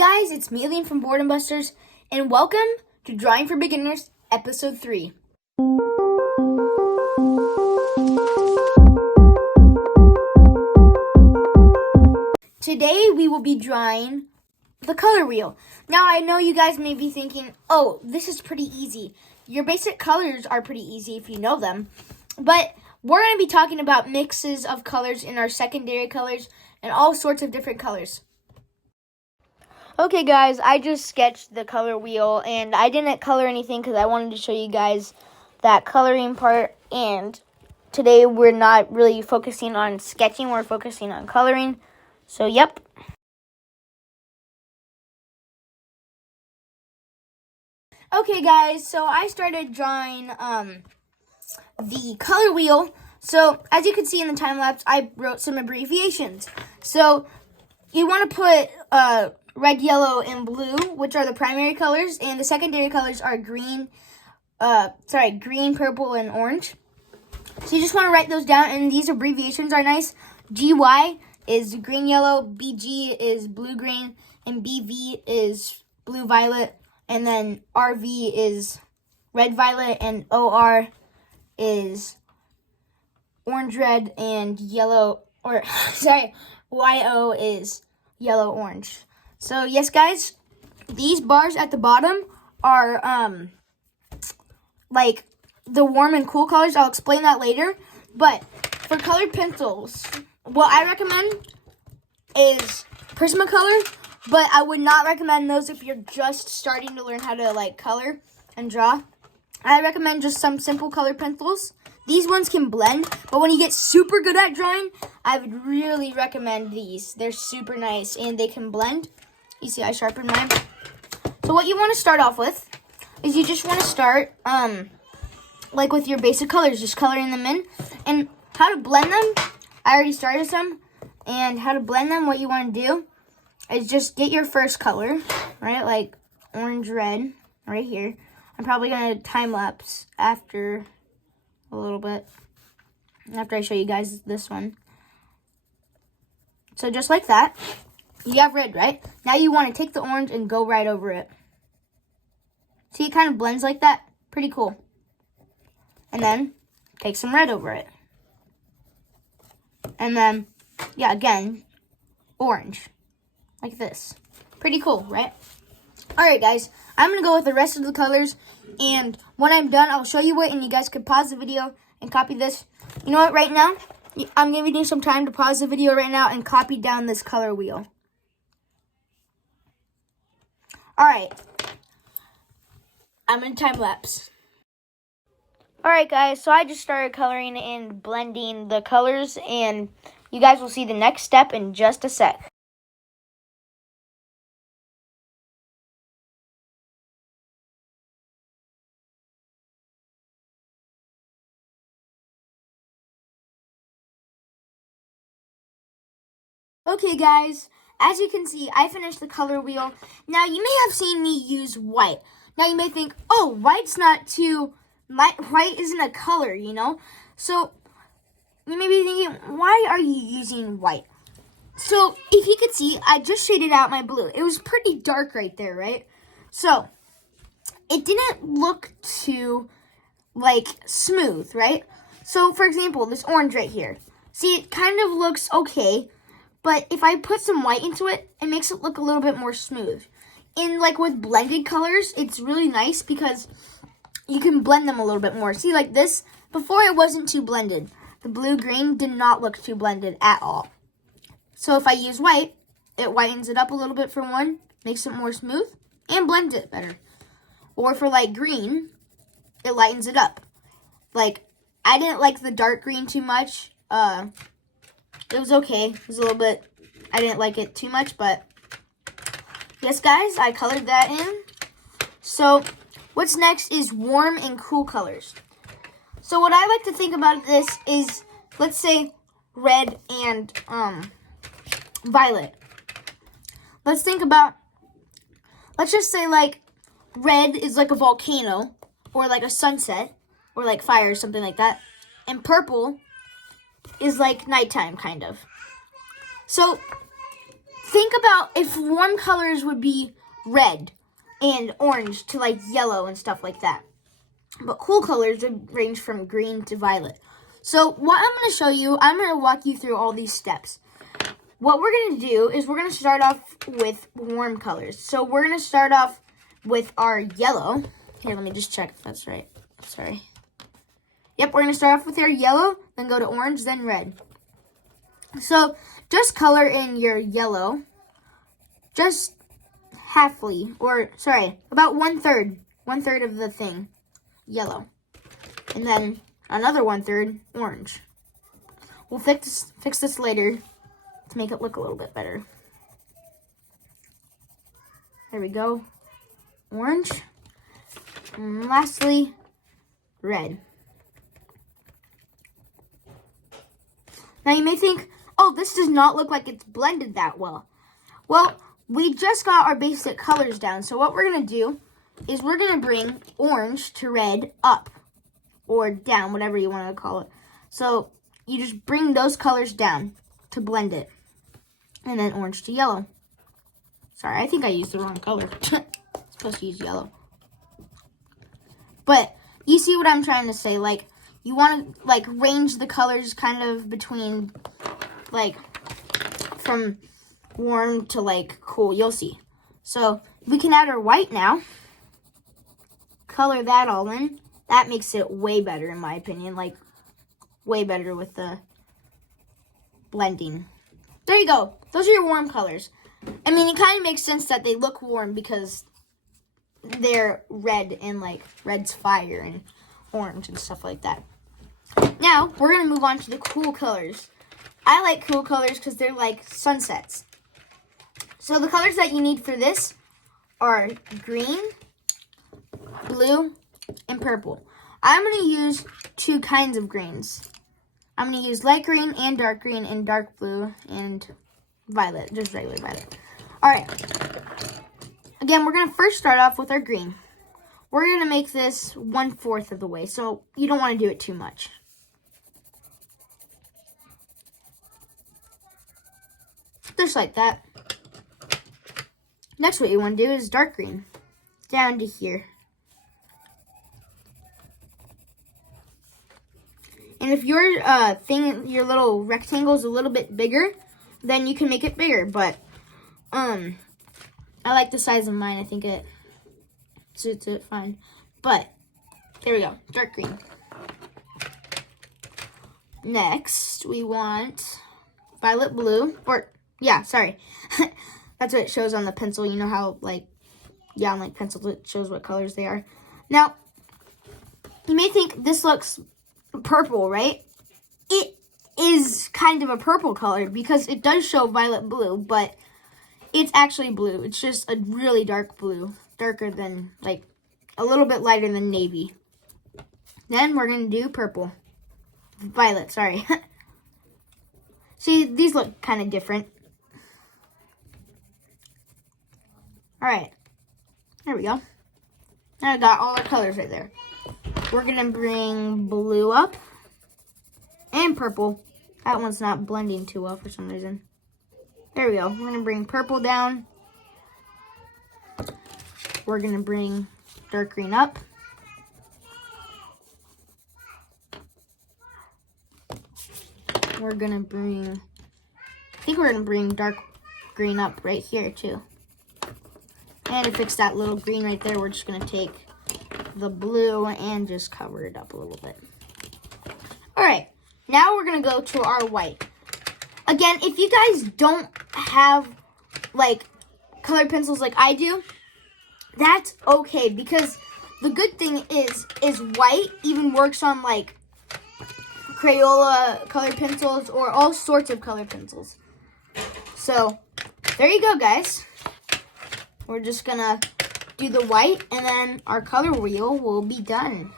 guys, it's Melian from Boredom Busters, and welcome to Drawing for Beginners, Episode 3. Today we will be drawing the color wheel. Now I know you guys may be thinking, oh, this is pretty easy. Your basic colors are pretty easy if you know them, but we're going to be talking about mixes of colors in our secondary colors and all sorts of different colors. Okay guys, I just sketched the color wheel and I didn't color anything because I wanted to show you guys that coloring part, and today we're not really focusing on sketching, we're focusing on coloring. So yep. Okay guys, so I started drawing the color wheel. So as you can see in the time lapse, I wrote some abbreviations. So you want to put red, yellow, and blue, which are the primary colors, and the secondary colors are green, purple, and orange. So you just want to write those down, and these abbreviations are nice. GY is green, yellow, BG is blue, green, and BV is blue, violet, and then RV is red, violet, and OR is orange, red, and yellow, YO is yellow, orange. So yes, guys, these bars at the bottom are like the warm and cool colors. I'll explain that later. But for colored pencils, what I recommend is Prismacolor, but I would not recommend those if you're just starting to learn how to color and draw. I recommend just some simple colored pencils. These ones can blend, but when you get super good at drawing, I would really recommend these. They're super nice and they can blend. You see, I sharpened mine. So what you want to start off with is you just want to start with your basic colors, just coloring them in. And how to blend them, I already started some. And how to blend them, what you want to do is just get your first color, right? Like orange, red, right here. I'm probably going to time lapse after a little bit, after I show you guys this one. So just like that. You have red, right? Now you want to take the orange and go right over it. See, it kind of blends like that. Pretty cool. And then take some red over it. And then, yeah, again, orange. Like this. Pretty cool, right? Alright, guys. I'm going to go with the rest of the colors. And when I'm done, I'll show you it. And you guys could pause the video and copy this. You know what? Right now, I'm giving you some time to pause the video right now and copy down this color wheel. Alright, I'm in time lapse. Alright guys, so I just started coloring and blending the colors, and you guys will see the next step in just a sec. Okay guys, as you can see, I finished the color wheel. Now you may have seen me use white. Now you may think, oh, white isn't a color, you know? So you may be thinking, why are you using white? So if you could see, I just shaded out my blue. It was pretty dark right there, right? So it didn't look too smooth, right? So for example, this orange right here. See, it kind of looks okay. But if I put some white into it, it makes it look a little bit more smooth. And with blended colors, it's really nice because you can blend them a little bit more. See, like this, before it wasn't too blended. The blue-green did not look too blended at all. So if I use white, it whitens it up a little bit for one, makes it more smooth, and blends it better. Or for green, it lightens it up. I didn't like the dark green too much. It was okay. It was a little bit, I didn't like it too much, but yes, guys, I colored that in. So what's next is warm and cool colors. So what I like to think about this is, let's say, red and violet. Let's just say red is like a volcano or like a sunset or like fire or something like that. And purple is like nighttime, kind of. So think about if warm colors would be red and orange to like yellow and stuff like that. But cool colors would range from green to violet. So what I'm going to show you, I'm going to walk you through all these steps. What we're going to do is we're going to start off with warm colors. So we're going to start off with our yellow. Here, let me just check if that's right. Sorry. Yep, we're going to start off with our yellow, then go to orange, then red. So just color in your yellow, just halfly, or sorry, about 1/3 of the thing, yellow. And then another 1/3 orange. We'll fix this later to make it look a little bit better. There we go. Orange. And lastly, red. Now you may think, oh, this does not look like it's blended that well. Well, we just got our basic colors down. So what we're going to do is we're going to bring orange to red up or down, whatever you want to call it. So you just bring those colors down to blend it. And then orange to yellow. Sorry, I think I used the wrong color. Supposed to use yellow. But you see what I'm trying to say. Like, you want to like range the colors kind of between like from warm to like cool. You'll see. So we can add our white now. Color that all in. That makes it way better in my opinion. Like way better with the blending. There you go. Those are your warm colors. I mean, it kind of makes sense that they look warm because they're red and like red's fire and orange and stuff like that. Now, we're going to move on to the cool colors. I like cool colors because they're like sunsets. So the colors that you need for this are green, blue, and purple. I'm going to use two kinds of greens. I'm going to use light green and dark blue and violet, just regular violet. All right. Again, we're going to first start off with our green. We're going to make this 1/4 of the way, so you don't want to do it too much. Just like that. Next, what you want to do is dark green. Down to here. And if your your little rectangle is a little bit bigger, then you can make it bigger. But I like the size of mine. I think it suits it fine. But there we go, dark green. Next, we want violet blue, or yeah, sorry. That's what it shows on the pencil. You know how like, yeah, on like pencils it shows what colors they are. Now, you may think this looks purple, right? It is kind of a purple color because it does show violet blue, but it's actually blue. It's just a really dark blue, darker than like a little bit lighter than navy. Then we're going to do purple. Violet, sorry. See, these look kind of different. All right. There we go. Now I got all our colors right there. We're going to bring blue up and purple. That one's not blending too well for some reason. There we go. We're going to bring purple down. We're going to bring dark green up. We're going to bring, I think we're going to bring dark green up right here too. And to fix that little green right there, we're just going to take the blue and just cover it up a little bit. All right, now we're going to go to our white. Again, if you guys don't have like colored pencils like I do, that's okay, because the good thing is white even works on like Crayola colored pencils or all sorts of colored pencils. So there you go, guys. We're just gonna do the white and then our color wheel will be done.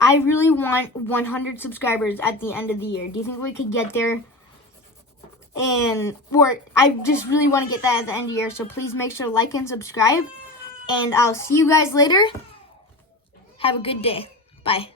I really want 100 subscribers at the end of the year. Do you think we could get there? Or I just really want to get that at the end of the year. So please make sure to like and subscribe. And I'll see you guys later. Have a good day. Bye.